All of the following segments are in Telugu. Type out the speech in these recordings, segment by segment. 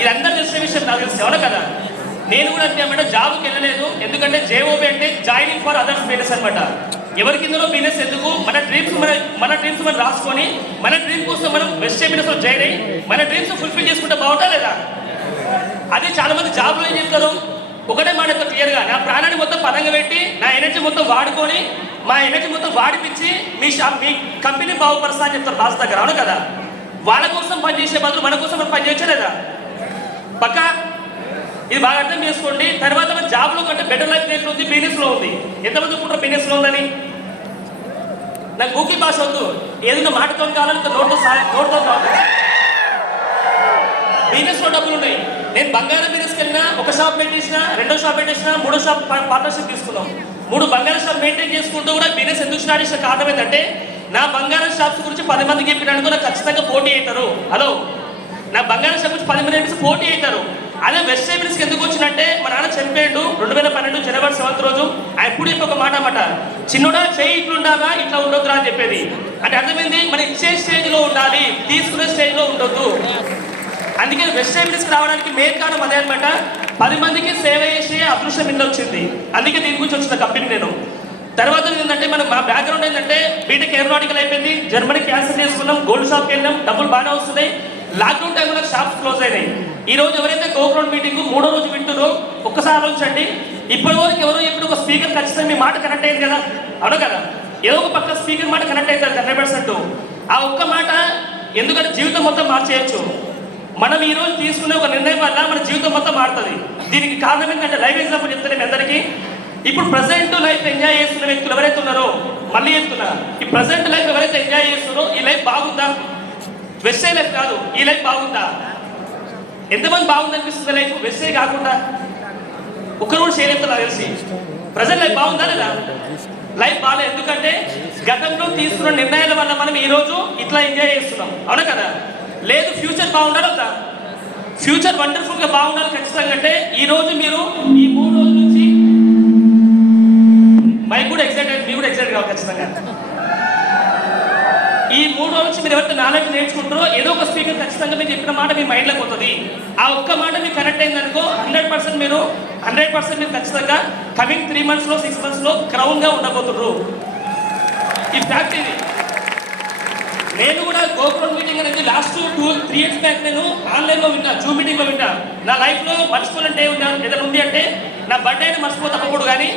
ఇది అందరు తెలిసిన విషయం నాకు తెలిసి ఎవరు కదా? నేను కూడా అంటే అన్నమాట జాబ్కి వెళ్ళలేదు. ఎందుకంటే జేఓబి అంటే జాయినింగ్ ఫర్ అదర్స్ బిజినెస్ అనమాట ఎవరి ఇందులో బిజినెస్ ఎందుకు? మన డ్రీమ్స్ మన మన డ్రీమ్స్ మనం రాసుకొని మన డ్రీమ్ కోసం మనం వెస్ట్ బిజినెస్ జాయిన్ అయ్యి మన డ్రీమ్స్ ఫుల్ఫిల్ చేసుకుంటే బాగుంటా లేదా? అదే చాలా మంది జాబ్లో ఏం చెప్తారు? ఒకటే మాట క్లియర్గా నా ప్రాణాన్ని మొత్తం పదంగా పెట్టి నా ఎనర్జీ మొత్తం వాడుకొని మా ఎనర్జీ మొత్తం వాడిపించి మీ షాప్ మీ కంపెనీ బాగుపరుస్తా అని చెప్తారు బాస్ దగ్గర అవును కదా? వాళ్ళ కోసం పనిచేసే బదులు మన కోసం మనం పనిచేయచ్చా లేదా? పక్క? ఇది బాగా అర్థం చేసుకోండి. తర్వాత మన జాబ్లో కంటే బెటర్ లైఫ్ దేంట్లో ఉంది బిజినెస్లో ఉంది. ఎంతమంది అనుకుంటారు బిజినెస్లో ఉందని నాకు గూగుల్ భాష వద్దు ఏదైనా మాటతో కావాలంటే నోట్తో నోట్తో కావాలి. బిజినెస్లో డబ్బులు ఉన్నాయి. నేను బంగారం బిజినెస్ వెళ్ళినా ఒక షాప్ పెట్టేసిన రెండో షాప్ పెట్టేసిన మూడో షాప్ పార్ట్నర్షిప్ తీసుకున్నాం. మూడు బంగారం షాప్ మెయింటైన్ చేసుకుంటూ కూడా బిజినెస్ ఎందుకు స్టార్ట్ చేసిన కారణం ఏంటంటే నా బంగారం షాప్స్ గురించి పది మందికి చెప్పినాను నాకు ఖచ్చితంగా పోటీ అవుతారు. హలో నా బంగారం షాప్ పది మంది పోటీ అవుతారు అదే వెస్ట్ బిజినెస్కి ఎందుకు వచ్చినంటే మా నాన్న చనిపోయాడు రెండు వేల పన్నెండు జనవరి సెవెంత్ రోజు. ఆ ఎప్పుడు చెప్పి ఒక మాట అన్నమాట. చిన్నడా చేయి ఇట్లుండాలా? ఇట్లా ఉండొద్దురా అని చెప్పేది. అంటే అర్థమైంది? మన ఇచ్చే స్టేజ్లో ఉండాలి తీసుకునే స్టేజ్లో ఉండొద్దు. అందుకే వెస్ట్ సైడ్స్కి రావడానికి మెయిన్ కారణం అదే అనమాట పది మందికి సేవ చేసే అదృష్టం ఇంత వచ్చింది. అందుకే దీని గురించి వచ్చిన కంపెనీ నేను. తర్వాత ఏంటంటే మనం మా బ్యాక్గ్రౌండ్ ఏంటంటే బీటెక్ ఏరోనాటికల్ అయిపోయింది. జర్మనీ క్యాన్సర్ చేసుకున్నాం. గోల్డ్ షాప్కి వెళ్ళాం. డబ్బులు బాగానే వస్తున్నాయి. లాక్డౌన్ టైంలో షాప్స్ క్లోజ్ అయినాయి. ఈ రోజు ఎవరైతే గోగ్రౌండ్ మీటింగ్ మూడో రోజు వింటున్నారో ఒక్కసారి ఆలోచించండి. ఇప్పటి వరకు ఎవరో ఇప్పుడు ఒక స్పీకర్ ఖచ్చితంగా మీ మాట కనెక్ట్ అయింది కదా? అవును కదా? ఏదో ఒక పక్క స్పీకర్ మాట కనెక్ట్ అవుతుంది హండ్రెడ్ పర్సెంట్ ఆ ఒక్క మాట ఎందుకంటే జీవితం మొత్తం మార్చేయచ్చు. మనం ఈ రోజు తీసుకునే ఒక నిర్ణయం వల్ల మన జీవితం మొత్తం మారుతుంది. దీనికి కారణం ఏంటంటే లైఫ్ ఎగ్జాంపుల్ చెప్తాను మీ అందరికీ. ఇప్పుడు ప్రజెంట్ లైఫ్ ఎంజాయ్ చేస్తున్న వ్యక్తులు ఎవరైతే ఉన్నారో మళ్ళీ చెప్తున్నా ఈ ప్రజెంట్ లైఫ్ ఎవరైతే ఎంజాయ్ చేస్తున్నారో ఈ లైఫ్ బాగుందా? వెస్సే లైఫ్ కాదు ఈ లైఫ్ బాగుందా? ఎంతమంది బాగుంది అనిపిస్తుంది లైఫ్ వెస్సే కాకుండా ఒక్కరు కూడా షేర్ నాకు తెలిసి. ప్రజెంట్ లైఫ్ బాగుందా లేదా? లైఫ్ బాగాలేదు ఎందుకంటే గతంలో తీసుకున్న నిర్ణయాల వల్ల మనం ఈ రోజు ఇట్లా ఎంజాయ్ చేస్తున్నాం. అవునా కదా? లేదు ఫ్యూచర్ బాగుండాలి ఫ్యూచర్ వండర్ఫుల్గా బాగుండాలి ఖచ్చితంగా అంటే ఈ రోజు మీరు ఈ మూడు రోజుల నుంచి మైక్ కూడా ఎక్సైటెడ్ మీ కూడా ఎక్సైటెడ్ కావాలి ఖచ్చితంగా. ఈ మూడు రోజులు మీరు ఎవరైతే నాలెడ్జ్ నేర్చుకుంటారో ఏదో ఒక స్పీకర్ ఖచ్చితంగా మీరు చెప్పిన మాట మీ మైండ్లోకి పోతుంది. ఆ ఒక్క మాట మీకు కనెక్ట్ అయిందనుకో హండ్రెడ్ పర్సెంట్ మీరు హండ్రెడ్ పర్సెంట్ మీరు ఖచ్చితంగా కమింగ్ త్రీ మంత్స్లో సిక్స్ మంత్స్లో క్రౌన్గా ఉండబోతున్నారు ఈ ఫ్యాక్ట్ ఇది. నేను కూడా గోపురం మీటింగ్ అనేది last two three years back నేను ఆన్లైన్లో విన్నా జూమ్ మీటింగ్లో విన్నా. నా లైఫ్లో మర్చిపోనంటే ఉన్నాను ఏదైనా ఉంది అంటే నా బర్త్డే మర్చిపో తప్పకూడదు కానీ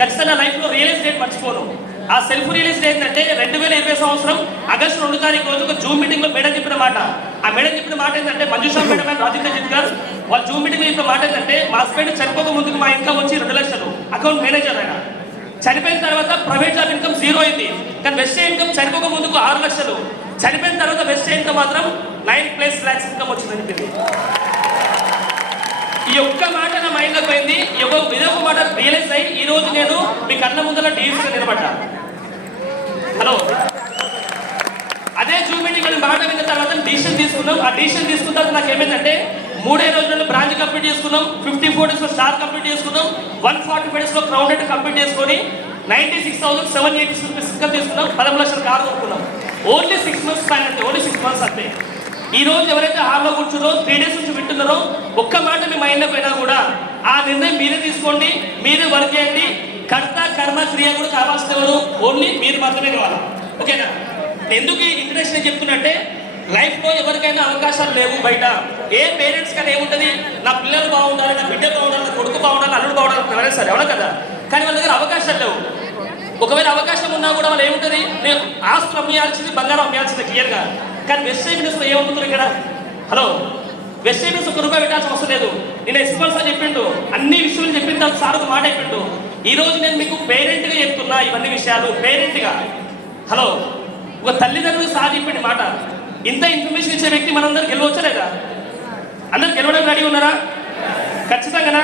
ఖచ్చితంగా నా లైఫ్లో రియల్ ఎస్టేట్ మర్చిపోను. ఆ సెల్ఫ్ రిలీజ్ ఏంటంటే రెండు వేల ఇరవై సంవత్సరం ఆగస్టు రెండు తారీఖు రోజు ఒక జూమ్ మీటింగ్లో మేడం చెప్పిన మాట. ఆ మేడం చెప్పిన మాట ఏంటంటే మంజుషా మేడం అండ్ రాజేంద్ర జిత్ గారు వాళ్ళ జూమ్ మీటింగ్ చెప్పిన మాట ఏంటంటే మా హస్బెండ్ చనిపోక ముందుకు మా ఇన్కమ్ వచ్చి రెండు లక్షలు అకౌంట్ మేనేజర్ ఆయన. చనిపోయిన తర్వాత ప్రైవేట్ జాబ్ ఇన్కమ్ జీరో అయింది. కానీ వెస్ట్ ఇన్కమ్ చనిపోక ముందుకు ఆరు లక్షలు. చనిపోయిన తర్వాత వెస్ట్ ఇన్కమ్ మాత్రం నైన్ ప్లస్ ల్యాక్స్ ఇన్కమ్ వచ్చింది ఈ ఒక్క మాట నా మైండ్లో పోయింది. ఈ ఒక్క ఇదొక మాట రియలైజ్ అయ్యి ఈ రోజు నేను మీ కళ్ళ ముందర డీల్స్ నిలబడ్డా. హలో అదే చూపించి మీటింగ్ మాట విన్న తర్వాత డిసిషన్ తీసుకున్నాం. ఆ డిసిషన్ తీసుకున్న తర్వాత నాకు ఏమైందంటే మూడే రోజుల్లో బ్రాంచ్ కంప్లీట్ చేసుకున్నాం. ఫిఫ్టీ ఫోర్ డేస్లో స్టార్ కంప్లీట్ చేసుకున్నాం. వన్ ఫార్టీ ఫైవ్ డేస్లో కంప్లీట్ చేసుకొని ninety six thousand seven eighty rupees income తీసుకున్నాం. పదమూడు లక్షల కారు కొనుక్కున్నాం. ఓన్లీ సిక్స్ మంత్స్ పైన అంతే. ఓన్లీ సిక్స్ మంత్స్ అంతే. ఈ రోజు ఎవరైతే హాల్లో కూర్చున్నారో త్రీ డేస్ నుంచి వింటున్నారో ఒక్క మాట మీ మైండ్లో పోయినా కూడా ఆ నిర్ణయం మీరే తీసుకోండి మీరే వర్క్ చేయండి. కర్త కర్మ క్రియ కూడా కావాల్సిన ఎవరు ఓన్లీ మీరు మాత్రమే కావాలి. ఓకేనా? ఎందుకు ఈ ఇంట్రెస్ట్ చెప్తున్నట్టే లైఫ్లో ఎవరికైనా అవకాశాలు లేవు బయట. ఏ పేరెంట్స్ కానీ ఏముంటది? నా పిల్లలు బాగుండాలి నా బిడ్డ బాగుండాలి నా కొడుకు బాగుండాలి అల్లుడు బాగుండాలి ఎవరైనా సరే ఎవరు కదా? కానీ వాళ్ళ దగ్గర అవకాశాలు లేవు. ఒకవేళ అవకాశం ఉన్నా కూడా వాళ్ళు ఏముంటుంది? నేను ఆస్తులు అమ్మేయాల్సింది బంగారం అమ్మేయాల్సింది క్లియర్గా కానీ వెస్ట్ సైడ్లో ఏమవుతుంది ఇక్కడ? హలో వెస్ట్ సైడ్ ఒక రూపాయి పెట్టాల్సిన అవసరం లేదు. నేను ఎస్పల్ అని చెప్పిండు. అన్ని విషయాలు చెప్పిన తర్వాత సార్ ఒక మాట చెప్పిండు. ఈ రోజు నేను మీకు పేరెంట్గా చెప్తున్నా ఇవన్నీ విషయాలు. పేరెంట్గా. హలో ఒక తల్లిదండ్రులు సార్ చెప్పిండి మాట. ఇంత ఇన్ఫర్మేషన్ ఇచ్చే వ్యక్తి మనందరూ గెలవచ్చా లేదా? అందరు గెలవడానికి రెడీ ఉన్నారా? ఖచ్చితంగానా?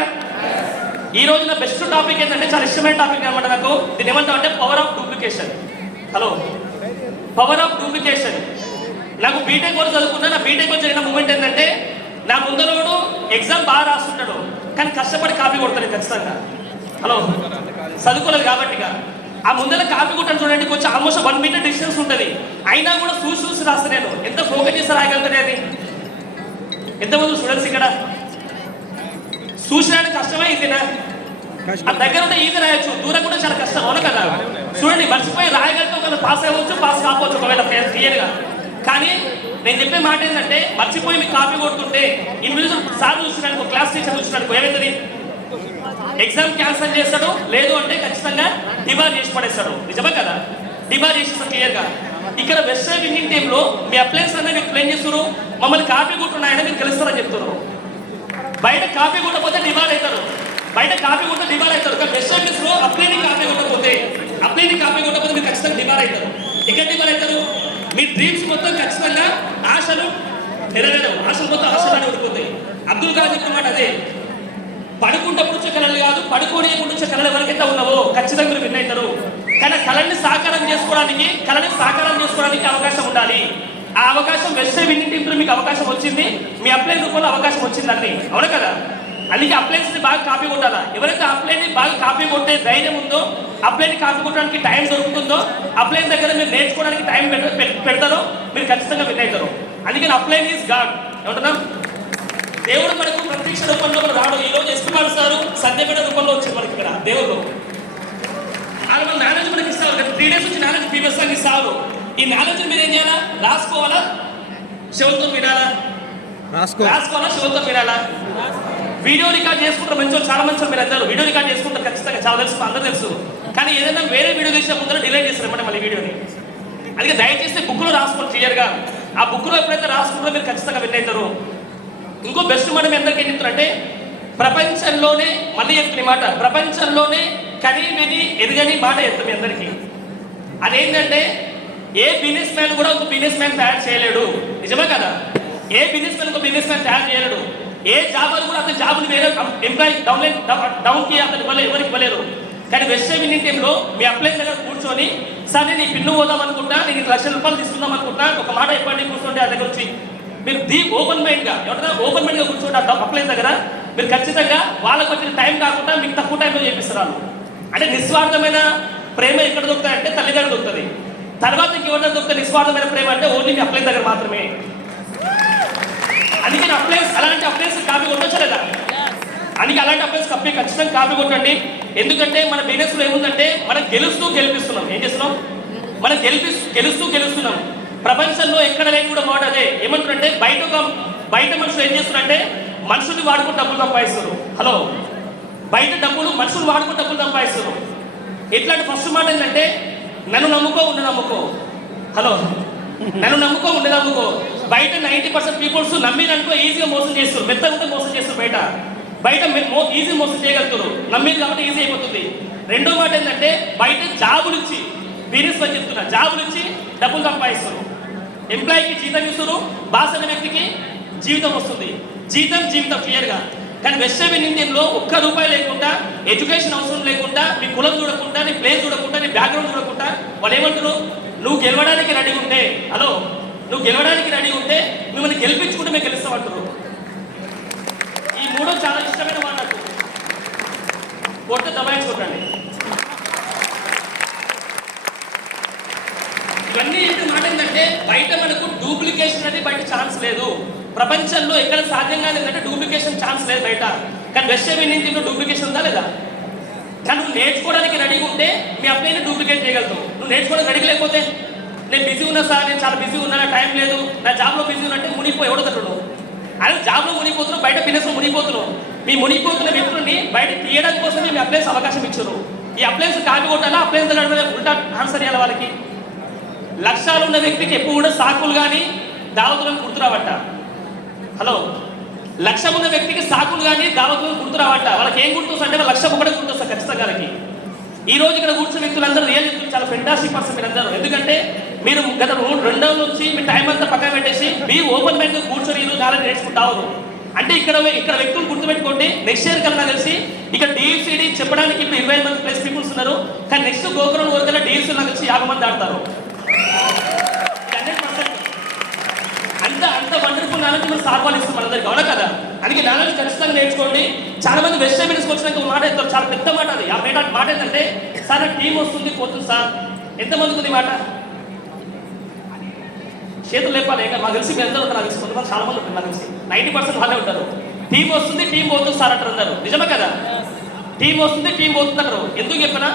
ఈ రోజున బెస్ట్ టాపిక్ ఏంటంటే చాలా ఇష్టమైన టాపిక్ అనమాట నాకు. దీన్ని ఏమంటాం అంటే power of duplication hello power of duplication నాకు బీటెక్ కూడా చదువుకున్నా నా బీటెక్ జరిగిన మూమెంట్ ఏంటంటే నా ముందరోడు ఎగ్జామ్ బాగా రాస్తుంటాడు కానీ కష్టపడి కాపీ కొడతాడు ఖచ్చితంగా. హలో? చదువుకోలేదు కాబట్టిగా ఆ ముందర కాపీ కొట్టాను చూడండి కొంచెం ఆల్మోస్ట్ వన్ మీటర్ డిస్టెన్స్ ఉంటుంది. అయినా కూడా చూసి చూసి రాస్తా నేను. ఎంత ఫోకస్ చేసి రాయగలుగుతానే అది? ఎంతమంది స్టూడెంట్స్ ఇక్కడ? చూసినానికి కష్టమే ఇదినా? ఆ దగ్గర ఉంటే ఈజీ రాయొచ్చు దూరం కూడా చాలా కష్టం అవును కదా? చూడండి మర్చిపోయి రాయగలిగితే ఒకవేళ పాస్ అవ్వచ్చు పాస్ కాకపోవచ్చు ఒకవేళ క్లియర్గా. కానీ నేను చెప్పే మాట ఏంటంటే మర్చిపోయి మీకు కాపీ కొడుతుంటే ఇండివిజువల్ సార్ చూసినాడు క్లాస్ టీచర్ చూసినాడు ఏమైతుంది ఎగ్జామ్ క్యాన్సిల్ చేస్తాడు లేదు అంటే ఖచ్చితంగా డిబార్ చేసి పడేస్తాడు. నిజమే కదా? డిబార్ చేసేస్తాడు క్లియర్గా. ఇక్కడ వెస్ట్ ఇండియన్ టీమ్లో మీ అప్లైన్స్ అనేది మీకు ప్లేన్ చేస్తారు మమ్మల్ని కాపీ కొట్టున్నాయని మీకు తెలుస్తారని చెప్తున్నారు. బయట కాపీ కొట్టకపోతే డిమాండ్ అవుతారు. బయట కాపీ కొట్ట డిమాండ్ అవుతారు. కానీ వెస్ట్ సర్వీస్లో అప్లైని కాపీ కొట్టకపోతే అప్లైని కాపీ కొట్టకపోతే మీరు ఖచ్చితంగా డిమాండ్ అవుతారు. ఎక్కడ డిమాండ్ అవుతారు? మీ డ్రీమ్స్ మొత్తం ఖచ్చితంగా ఆశలు నెరవేరవు. ఆశలు మొత్తం ఆశలు ఉడిపోతాయి అబ్దుల్ కలాం చెప్పిన మాట అదే. పడుకుంటప్పుడు వచ్చే కళలు కాదు పడుకోనియకుండా వచ్చే కళలు ఎవరికైతే ఉన్నావో ఖచ్చితంగా మీరు విన్ అవుతారు కానీ కళని సాకారం చేసుకోవడానికి కళని సాకారం చేసుకోవడానికి అవకాశం ఉండాలి. ఆ అవకాశం వెస్ట్ విన్నింగ్ టీంలో మీకు అవకాశం వచ్చింది. మీ అప్లై రూపంలో అవకాశం వచ్చిందండి. అవును కదా? అందుకే అప్లైన్స్ని బాగా కాపీ కొట్టాలా? ఎవరైతే అప్లైని బాగా కాపీ కొట్టే ధైర్యం ఉందో అప్లైని కాపీ కొట్టడానికి టైం దొరుకుతుందో అప్లైన్ దగ్గర మీరు నేర్చుకోవడానికి టైం పెడతారో మీరు ఖచ్చితంగా విన్ అవుతారు. అందుకని అప్లైన్ ఈజ్ గాడ్ ఏమంటున్నాం? దేవుడు మనకు ప్రత్యక్ష రూపంలో రాడు. ఈ రోజు ఎస్పీ సార్ సత్యపేట రూపంలో వచ్చారు మనకి ఇక్కడ దేవుడు ఆయన మన నాలెడ్జ్ మనకి ఇస్తారు. త్రీ డేస్ వచ్చి నాలెడ్జ్ ప్రీవియస్ అని ఇస్తారు. ఈ నాలెడ్జ్ మీరు ఏం చేయాలా? రాసుకోవాలా? శివులతో వినాలా? రాసుకో. రాసుకోవాలా? శివులతో వినాలా? వీడియో రికార్డ్ చేసుకుంటారు మంచి చాలా మంచి మీరు అందరూ. వీడియో రికార్డ్ చేసుకుంటారు ఖచ్చితంగా చాలా తెలుసు అందరూ తెలుసు. కానీ ఏదైనా వేరే వీడియో తీసిన ముందర డిలీట్ చేస్తారు మళ్ళీ వీడియోని. అందుకే దయచేసి బుక్లో రాసుకోండి క్లియర్గా. ఆ బుక్లో ఎప్పుడైతే రాసుకుంటారో మీరు ఖచ్చితంగా విన్ అవుతారు. ఇంకో బెస్ట్ మనం ఎందరికి ఏం చెప్తారంటే ప్రపంచంలోనే మళ్ళీ చెప్తున్న మాట ప్రపంచంలోనే కని ఎదుగని ఎదగని మాట చెప్తాం మీ అందరికీ. అదేంటంటే ఏ బిజినెస్ మ్యాన్ కూడా ఒక బిజినెస్ మ్యాన్ తయారు చేయలేడు. నిజమే కదా? ఏ బిజినెస్ మ్యాన్ ఒక బిజినెస్ మ్యాన్ తయారు చేయలేడు. ఏ జాబ్ అని కూడా అతని జాబ్ని వేరే ఎంప్లాయ్ డౌన్ డౌన్కి వల్ల ఇవ్వలే ఎవరికి ఇవ్వలేరు. కానీ వెస్ట్ విన్నింగ్ టీంలో మీ అప్లై దగ్గర కూర్చొని సార్ నేను ఈ పిన్ను పోదాం అనుకుంటా నేను లక్ష లక్షల రూపాయలు తీసుకుందాం అనుకుంటా ఒక మాట ఇవ్వండి కూర్చోండి ఆ దగ్గర వచ్చి. మీరు దీ ఓపెన్ మైండ్గా ఎవరైనా ఓపెన్ మైండ్గా కూర్చోండి ఆ అప్లై దగ్గర. మీరు ఖచ్చితంగా వాళ్ళకి వచ్చిన టైం కాకుండా మీకు తక్కువ టైంలో చేపిస్తారు అంటే నిస్వార్థమైన ప్రేమ ఎక్కడ దొరుకుతాయంటే తల్లిదండ్రులు దొరుకుతుంది తర్వాత ఇంకెవరైనా దొరుకుతుంది నిస్వార్థమైన ప్రేమ అంటే ఓన్లీ మీ అప్లై దగ్గర మాత్రమే. అందుకని అప్లై అలా అప్లైన్స్ కాపీ కొట్టొచ్చా లేదా అందుకే అలాంటి అభ్యర్థి కప్పి ఖచ్చితంగా కాపీ కొట్టండి ఎందుకంటే మన బిజినెస్లో ఏముందంటే మనం గెలుస్తూ గెలిపిస్తున్నాం. ఏం చేస్తున్నాం? మనం గెలిపి గెలుస్తూ గెలుస్తున్నాం. ప్రపంచంలో ఎక్కడ లేని కూడా మాట అదే. ఏమంటారంటే బయట ఒక బయట మనుషులు ఏం చేస్తున్నారంటే మనుషుల్ని వాడుకుని డబ్బులు సంపాదిస్తారు హలో? బయట డబ్బులు మనుషులు వాడుకుని డబ్బులు సంపాదిస్తారు ఇట్లాంటి ఫస్ట్ మాట ఏంటంటే నన్ను నమ్ముకో ఉండి నమ్ముకో. హలో? నన్ను నమ్ముకో ఉండి నమ్ముకో. బయట నైంటీ పర్సెంట్ పీపుల్స్ నమ్మిరనుకో ఈజీగా మోసం చేస్తారు మెత్త ఉంటే మోసం చేస్తారు బయట. బయట ఈజీ మోసం చేయగలుగుతారు. నమ్మేది కాబట్టి ఈజీ అయిపోతుంది. రెండో మాట ఏంటంటే బయట జాబులు ఇచ్చి బిజినెస్ అని చెప్తున్నా. జాబులు ఇచ్చి డబ్బులు సంపాదిస్తారు ఎంప్లాయీకి జీతం ఇస్తారు బాస్ అనే వ్యక్తికి జీవితం వస్తుంది. జీతం జీవితం క్లియర్గా కానీ వెస్టర్న్ ఇండియన్లో ఒక్క రూపాయి లేకుండా ఎడ్యుకేషన్ అవసరం లేకుండా మీ కులం చూడకుండా నీ ప్లేస్ చూడకుండా నీ బ్యాక్గ్రౌండ్ చూడకుండా వాళ్ళు ఏమంటారు నువ్వు గెలవడానికి రెడీ ఉంటే హలో నువ్వు గెలవడానికి రెడీ ఉంటే మిమ్మల్ని గెలిపించుకుంటే మేము గెలుస్తామంటారు కూడా చాలా ఇష్టమైన వాడు నాకు. కొట్టు దబాయించుకోకండి ఇవన్నీ ఏంటి మాట ఏంటంటే బయట మనకు డూప్లికేషన్ అనేది బయట ఛాన్స్ లేదు. ప్రపంచంలో ఎక్కడ సాధ్యంగా లేదంటే డూప్లికేషన్ ఛాన్స్ లేదు బయట. కానీ వెస్ట్ ఇండియన్ డూప్లికేషన్ ఉందా లేదా? కానీ నువ్వు నేర్చుకోవడానికి రెడీగా ఉంటే మీ అబ్బాయిని డూప్లికేట్ చేయగలుగుతావు. నువ్వు నేర్చుకోవడానికి రెడీ లేకపోతే? నేను బిజీ ఉన్నా సార్ నేను చాలా బిజీ ఉన్నా టైం లేదు నా జాబ్లో బిజీ ఉన్నా అంటే మునిగిపోయి ఎవడతాడు నువ్వు ఆయన జాబ్లో మునిగిపోతున్నారు బయట బిజినెస్లో మునిగిపోతున్నారు మీ మునిగిపోతున్న వ్యక్తులని బయట తీయడం కోసమే మీ అప్లయన్స్ అవకాశం ఇచ్చారు. ఈ అప్లైన్స్ కాపీ కొట్టాలా అప్లయన్స్ ఉల్టా ఆన్సర్ చేయాలి వాళ్ళకి? లక్ష్యాలు ఉన్న వ్యక్తికి ఎప్పుడు కూడా సాకులు కానీ దావతులను గుర్తురావట హలో? లక్ష్యం ఉన్న వ్యక్తికి సాకులు కానీ దావతులను గుర్తురావట వాళ్ళకి ఏం గుర్తొస్తుంది అంటే వాళ్ళ లక్ష్యం ఒకటే గుర్తొస్తుంది ఖచ్చితంగా వాళ్ళకి. ఈ రోజు ఇక్కడ కూర్చున్న వ్యక్తులందరూ రియల్ వ్యక్తులు చాలా ఫెంటాస్టిక్ పర్సన్ మీరు ఎందుకంటే మీరు గత రెండు రెండో నుంచి మీ టైం అంతా పక్కన పెట్టేసి మీ ఓపెన్ మైండ్ కూర్చొని ఈరోజు నాలుగు నేర్చుకుంటావు అంటే ఇక్కడ ఇక్కడ వ్యక్తులు గుర్తుపెట్టుకోండి నెక్స్ట్ ఇయర్ కన్నా కలిసి ఇక్కడ డిఎఫ్సిడి చెప్పడానికి ఇప్పుడు ఇరవై మంది ప్లస్ పీపుల్స్ ఉన్నారు. కానీ నెక్స్ట్ గోకురం వరకు డిఎఫ్సీ కలిసి యాభై మంది ఆడతారు. అంత అంత వండర్ఫుల్ నాలెడ్జ్ మనం సార్వాలిస్తాం మనందరికి అవునా కదా? అందుకే నాలెడ్జ్ ఖచ్చితంగా నేర్చుకోండి. చాలా మంది వెస్ట్ ఇండీస్కి వచ్చినాక మాట చెప్తారు చాలా పెద్ద మాట అది. ఆ మాట మాట ఏంటంటే సార్ టీం వస్తుంది పోతుంది సార్. ఎంతమందికి ఉంది మాట? చేతులు లేపాలి. ఇంకా మాకు తెలిసి మీరు అందరూ ఉంటారు నాకు తెలిసి కొంతమంది చాలా మంది ఉంటారు నాకు తెలిసి నైంటీ పర్సెంట్ వాళ్ళే ఉంటారు. టీం వస్తుంది టీం పోతుంది సార్ అంటారు అందరు. నిజమే కదా? టీం వస్తుంది టీం పోతుంది అంటారు. ఎందుకు చెప్పినా?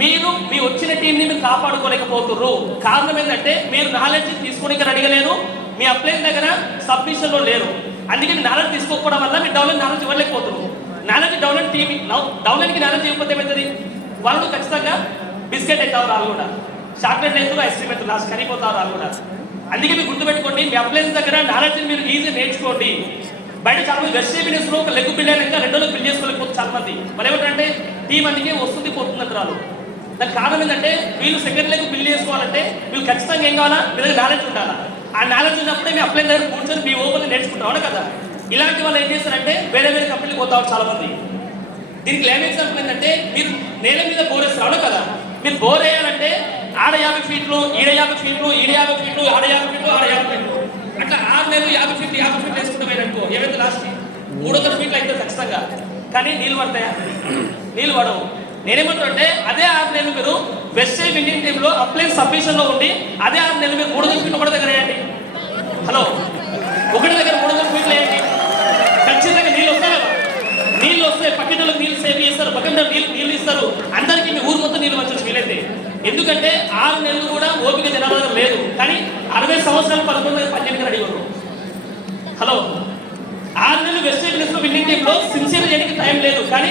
మీరు మీ వచ్చిన టీంని మీరు కాపాడుకోలేకపోతున్నారు కారణం ఏంటంటే మీరు నాలెడ్జ్ తీసుకోవడానికి రెడీగా లేరు మీ అప్లైన్ దగ్గర సబ్మిషన్లో లేరు. అందుకే మీ నాలెడ్జ్ తీసుకోకపోవడం వల్ల మీరు డౌన్లైన్ నాలెడ్జ్ ఇవ్వలేకపోతున్నారు నాలెడ్జ్ డౌన్లోడ్ టీం డౌన్లైన్కి నాలెడ్జ్ ఇవ్వకపోతే ఏమవుతుంది వాళ్ళు ఖచ్చితంగా బిస్కెట్ అవుతారు వాళ్ళు కూడా. చాక్లెట్ అవుతారు ఐస్ క్రీమ్ అవుతారు లాస్ట్ కరిగిపోతారు వాళ్ళు కూడా. అందుకే మీరు గుర్తుపెట్టుకోండి మీ అప్లయన్స్ దగ్గర నాలెడ్జ్ మీరు ఈజీ నేర్చుకోండి. బయట చాలా మంది వెస్ట్ బిజినెస్లో ఒక లెగ్ బిల్డర్ ఇంకా రెండో బిల్డ్ చేసుకోలేకపోతే చాలా మంది మరి ఏమిటంటే టీం అందుకే వస్తుంది పోతుంది అంటారు దానికి కారణం ఏంటంటే వీళ్ళు సెకండ్ లెగ్ బిల్డ్ చేసుకోవాలంటే వీళ్ళు ఖచ్చితంగా ఏం కావాలా? మీ దగ్గర నాలెడ్జ్ ఉండాలా? ఆ నాలెడ్జ్ ఉన్నప్పుడే మీ అప్లైన్ దగ్గర కూర్చొని మీ ఓపెన్ నేర్చుకుంటాం కదా? ఇలాంటి వాళ్ళు ఏం చేస్తారంటే వేరే వేరే కంపెనీలు పోతారు చాలా మంది దీనికి లైవ్ ఎగ్జాంపుల్ ఏంటంటే మీరు నేల మీద బోర్ వేస్తారు కదా? మీరు బోర్ వేయాలంటే ఆడ యాభై ఫీట్లు ఈడ యాభై ఫీట్లు ఈడ యాభై ఫీట్లు ఆడ యాభై ఫీట్లు ఆడ యాభై ఫీట్లు అట్లా ఆరు నెలలు యాభై ఫీట్లు యాభై ఫీట్లు వేసుకుంటామని అనుకో ఏమైతే లాస్ట్ మూడు వందల ఫీట్లు అయితే ఖచ్చితంగా. కానీ నీళ్ళు పడతాయా? నీళ్ళు పడవు. నేనేమంటుంటే అదే ఆరు నెలలు మీరు వెస్ట్ సైడ్ ఇండియన్ టీంలో అప్లైన్ సబ్మిషన్లో ఉండి అదే ఆరు నెలలు మీరు మూడు వందల ఫీట్లు ఒకటి దగ్గర వేయండి. హలో ఒకటి దగ్గర మూడు వందల ఫీట్లు వేయండి. ఖచ్చితంగా నీళ్ళు వస్తాయి కదా? నీళ్ళు వస్తే పక్కన నీళ్ళు సేవ్ చేస్తారు పక్కన నీళ్ళు నీళ్ళు ఇస్తారు. అందరికీ మీ ఊరు మొత్తం నీళ్ళు వచ్చేసి వీలైతే. ఎందుకంటే ఆరు నెలలు కూడా ఓపిక జనాల లేదు. కానీ అరవై సంవత్సరాలు పదకొండు పద్దెనిమిది రెడీ ఉన్నారు హలో? ఆరు నెలలు వెస్ట్ ఇండీస్లో విన్నింగ్ టీంలో సిన్సియర్ చేయడానికి టైం లేదు. కానీ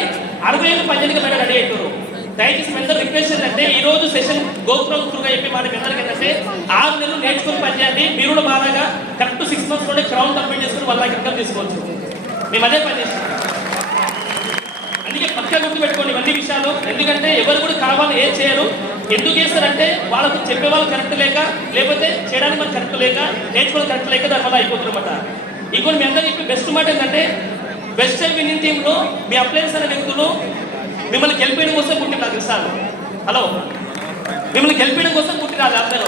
అరవై ఏళ్ళు పద్దెనిమిది పైన రెడీ అవుతారు దయచేసి మీ రిక్వెస్ట్ ఏంటంటే ఈ రోజు సెషన్ గోపురం త్రూగా చెప్పి మాట మీ ఏంటంటే ఆరు నెలలు నేర్చుకుని పనిచేయండి. మీరు కూడా బాగా కరెక్ట్ సిక్స్ మంత్స్లోనే క్రౌన్ కంప్లీట్ చేసుకుని వాళ్ళ ఇన్కమ్ తీసుకోవచ్చు. మేము అదే పని చేస్తాం. అందుకే పక్కా గుర్తు పెట్టుకోండి ఇవన్నీ విషయాలు. ఎందుకంటే ఎవరు కూడా కావాలి ఏం చేయరు. ఎందుకు చేస్తారంటే వాళ్ళకు చెప్పే వాళ్ళు కరెక్ట్ లేక లేకపోతే చేయడానికి మనకు కరెక్ట్ లేక నేర్చుకోవడం కరెక్ట్ లేక దాని వల్ల అయిపోతుంది అనమాట ఇంకోటి మీ అందరూ చెప్పి బెస్ట్ మాట ఏంటంటే బెస్ట్ టైం విన్నింగ్ టీంలో మీ అప్లయన్స్ అనే వ్యక్తులు మిమ్మల్ని గెలిపేయడం కోసం పుట్టిన నాకు ఇస్తాను హలో? మిమ్మల్ని గెలిపేయడం కోసం పుట్టిన అందరూ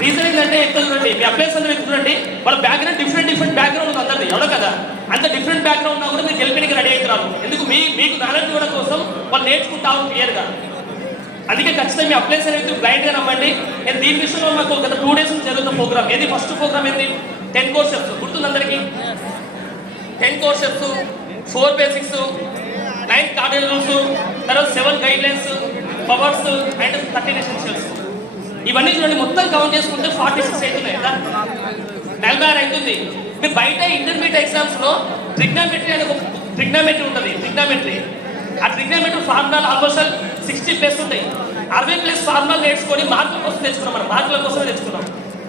రీజన్ ఏంటంటే ఎక్కువ చూడండి మీ అప్లయన్స్ అందరూ ఎక్కువ చూడండి వాళ్ళ బ్యాక్గ్రౌండ్ డిఫరెంట్ డిఫరెంట్ బ్యాక్గ్రౌండ్ ఉంది అందరిది ఎవరో కదా? అంత డిఫరెంట్ బ్యాక్గ్రౌండ్ ఉన్నా కూడా మీరు గెలిపేయడానికి రెడీ అవుతున్నారు. ఎందుకు మీ మీకు నాలెడ్జ్ ఇవ్వడం కోసం వాళ్ళు నేర్చుకుంటారు క్లియర్గా అందుకే ఖచ్చితంగా మీ అప్లై అనేది బ్లైండ్గా నమ్మండి నేను దీని విషయంలో మాకు గత టూ డేస్ నుంచి జరుగుతున్న ప్రోగ్రామ్ ఏది? ఫస్ట్ ప్రోగ్రామ్ ఏంది? టెన్ కోర్సెస్ గుర్తుంది అందరికీ? Ten courses four basics nine cardinal rules తర్వాత seven guidelines powers and thirteen essentials ఇవన్నీ చూడండి మొత్తం కౌంట్ చేసుకుంటే ఫార్టీ సిక్స్ అవుతున్నాయి. కదా నలభై ఆరు అవుతుంది. మీరు బయట ఇంటర్మీడియట్ ఎగ్జామ్స్లో ట్రిగ్నామెట్రీ అనే ఒక ట్రిగ్నామెట్రీ ఉంటుంది. ట్రిగ్నామెట్రీ ఆ trigonometry formula almost sixty plus ఉంటాయి. అరవై ప్లస్ ఫార్ములాలు నేర్చుకొని మార్కుల కోసం తెచ్చుకున్నాం మనం. మార్కుల కోసం తెచ్చుకున్నాం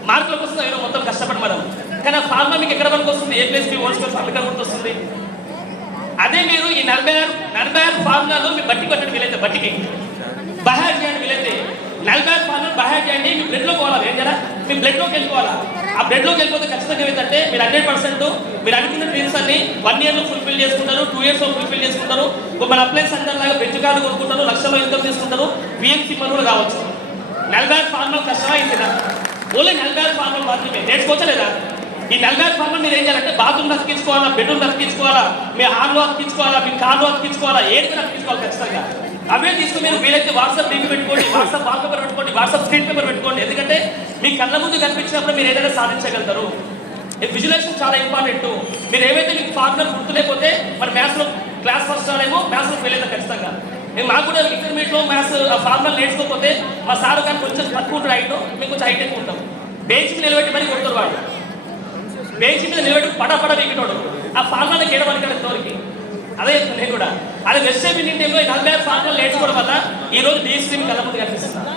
మార్కుల కోసం ఏదో మొత్తం కష్టపడి మనం. కానీ ఆ ఫార్ములా మీకు ఎక్కడ వరకు వస్తుంది ఏ ప్లేస్ మీ ఓల్స్ ఫార్ములా గుర్తొస్తుంది? అదే మీరు ఈ నలభై ఆరు నలభై ఆరు ఫార్ములాలో మీ బట్టి కొట్టండి వీలైతే బట్టికి. బహార్ చేయండి వీలైతే. నలభై ఆరు ఫార్ములాలు బహార్ చేయండి మీ బ్లడ్ పోవాలి. ఏం కదా మీ బ్లడ్లోకి వెళ్ళిపోవాలా? ఆ బ్లడ్లోకి వెళ్ళిపోతే ఖచ్చితంగా ఏంటంటే మీరు హండ్రెడ్ పర్సెంట్ మీరు అనుకున్న డ్రీమ్స్ అన్ని వన్ ఇయర్లో ఫుల్ఫిల్ చేసుకుంటారు టూ ఇయర్స్లో ఫుల్ఫిల్ చేసుకుంటారు మన అప్లైన్స్ సెంటర్ లాగా బెంచ్ కార్డు కొనుక్కుంటారు లక్షల్లో ఇన్కమ్ తీసుకుంటారు విఎంసీ పనులు కావచ్చు. నలభై ఆరు ఫార్ములా కష్టమైంది ఓన్లీ నలభై ఆరు మాత్రమే. నేర్చుకోవచ్చలేదా ఈ నలభై ఆరు ఫార్ములు మీరు ఏం చేయాలంటే బాత్రూమ్ అతికించుకోవాలా బెడ్రూమ్ అతికించుకోవాలా మీ హాల్లో అతికించుకోవాలా మీ కార్లో అతికించుకోవాలా ఏది కూడా అతికించుకోవాలి ఖచ్చితంగా? అవే తీసుకుని మీరు వీలైతే వాట్సాప్ లింక్ పెట్టుకోండి వాట్సాప్ వాల్ పేపర్ పెట్టుకోండి వాట్సాప్ స్క్రీన్ పేపర్ పెట్టుకోండి. ఎందుకంటే మీ కళ్ళ ముందు కనిపించినప్పుడు మీరు ఏదైనా సాధించగలుగుతారు. విజువలైజేషన్ చాలా ఇంపార్టెంట్. మీరు ఏవైతే మీకు ఫార్ములా గుర్తులేకపోతే మరి మ్యాథ్స్లో క్లాస్ ఫస్ట్ రాలేమో మ్యాథ్స్లో ఫెయిల్ అయితే ఖచ్చితంగా. నేను మాకు కూడా ఇంటర్మీడియట్లో మ్యాథ్స్ ఆ ఫార్ములా నేర్చుకోకపోతే మా సార్ కానీ కొంచెం తక్కువ ఉంటుంది హైట్ మేము కొంచెం హైట్ ఎక్కువ ఉంటాం. బెంచ్ మీద నిలబెట్టి మరి కొడతారు వాడు బెంచ్ మీద నిలబెట్టి పడ పడ వీకిటోడు ఆ ఫార్ములా కేడమని ఇంతవరకు. అదే నేను కూడా. అది వెస్ట్ ఇండియన్ టీంలో నలభై ఆరు ఫార్ములా నేర్చుకోవడం వల్ల ఈ రోజు డిఎస్సీ కళ్ళ కనిపిస్తుంది.